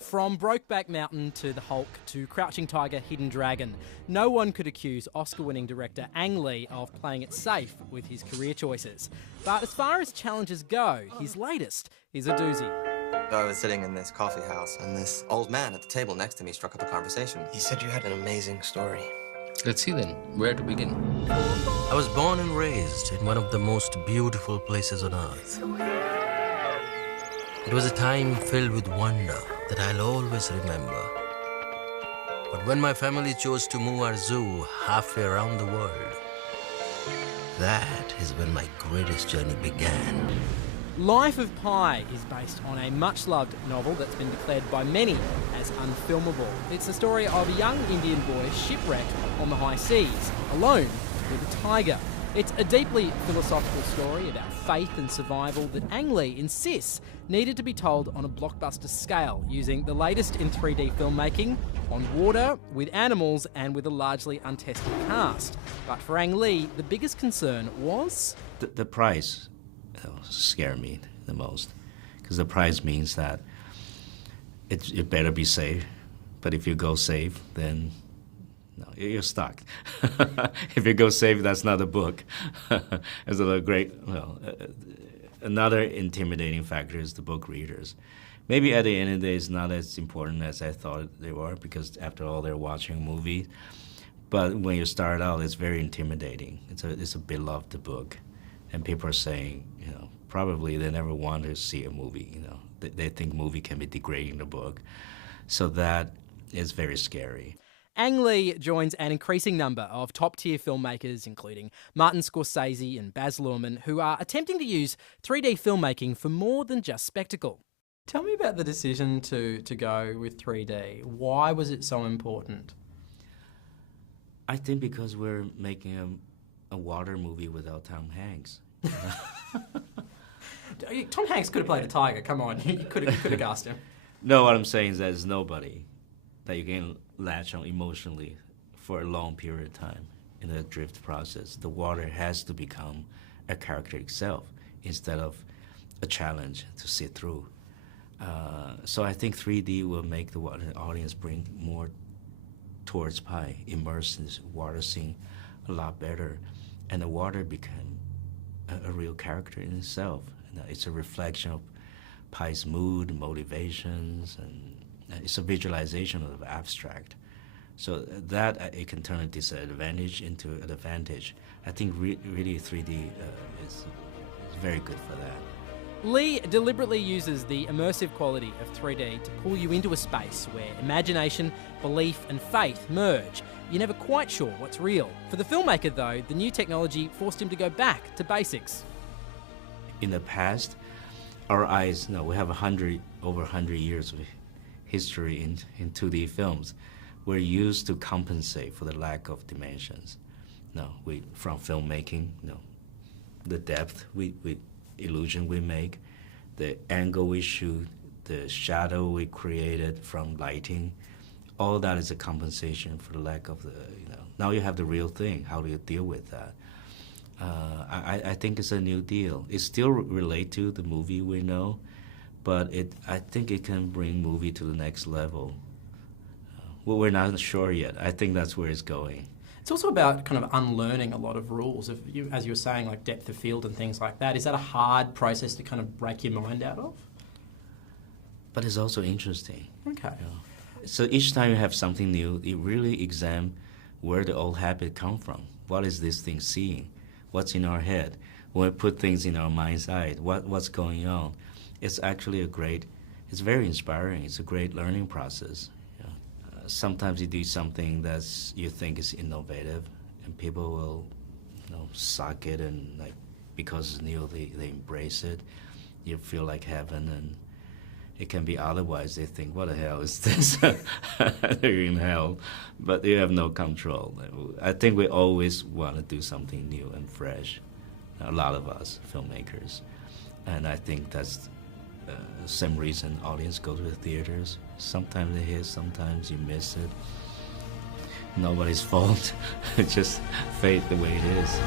From Brokeback Mountain to The Hulk to Crouching Tiger, Hidden Dragon, no one could accuse Oscar-winning director Ang Lee of playing it safe with his career choices. But as far as challenges go, his latest is a doozy. I was sitting in this coffee house, and this old man at the table next to me struck up a conversation. He said you had an amazing story. Let's see then. Where to begin? I was born and raised in one of the most beautiful places on earth. It was a time filled with wonder that I'll always remember. But when my family chose to move our zoo halfway around the world, that is when my greatest journey began. Life of Pi is based on a much-loved novel that's been declared by many as unfilmable. It's the story of a young Indian boy shipwrecked on the high seas, alone with a tiger. It's a deeply philosophical story about faith and survival that Ang Lee insists needed to be told on a blockbuster scale, using the latest in 3D filmmaking, on water, with animals, and with a largely untested cast. But for Ang Lee, the biggest concern was... The price scare me the most, because the price means that it better be safe, but if you go safe, then no, you're stuck. If you go safe, that's not a book. It's a great, another intimidating factor is the book readers. Maybe at the end of the day, it's not as important as I thought they were, because after all, they're watching a movie. But when you start out, it's very intimidating. It's a beloved book. And people are saying, probably they never want to see a movie, They think movie can be degrading the book. So that is very scary. Ang Lee joins an increasing number of top-tier filmmakers, including Martin Scorsese and Baz Luhrmann, who are attempting to use 3D filmmaking for more than just spectacle. Tell me about the decision to go with 3D. Why was it so important? I think because we're making a water movie without Tom Hanks. Tom Hanks could have played a tiger, come on, you could have cast him. No, what I'm saying is that there's nobody that you can latch on emotionally for a long period of time in a drift process. The water has to become a character itself instead of a challenge to sit through. So I think 3D will make the audience bring more towards Pi, immerse in this water scene a lot better. And the water became a real character in itself. It's a reflection of Pi's mood, motivations, and it's a visualization of the abstract. So that it can turn a disadvantage into an advantage. I think really 3D is very good for that. Lee deliberately uses the immersive quality of 3D to pull you into a space where imagination, belief and faith merge. You're never quite sure what's real. For the filmmaker though, the new technology forced him to go back to basics. In the past, our eyes, we have over 100 years of history in 2D films. We're used to compensate for the lack of dimensions. From filmmaking, the depth illusion we make, the angle we shoot, the shadow we created from lighting, all that is a compensation for the lack of the, now you have the real thing. How do you deal with that? I think it's a new deal. It still relates to the movie we know, but I think it can bring movie to the next level. Well, we're not sure yet. I think that's where it's going. It's also about kind of unlearning a lot of rules, as you were saying, like depth of field and things like that. Is that a hard process to kind of break your mind out of? But it's also interesting. Okay. So each time you have something new, you really examine where the old habit come from. What is this thing seeing? What's in our head? When we put things in our mind's eye, what's going on? It's actually it's very inspiring. It's a great learning process. Sometimes you do something that you think is innovative, and people will, suck it, and because it's new, they embrace it. You feel like heaven, and it can be otherwise. They think, what the hell is this? They're in hell, but you have no control. I think we always want to do something new and fresh, a lot of us filmmakers, and I think that's the same reason audience go to the theaters. Sometimes they hit, sometimes you miss it. Nobody's fault. It's just fate the way it is.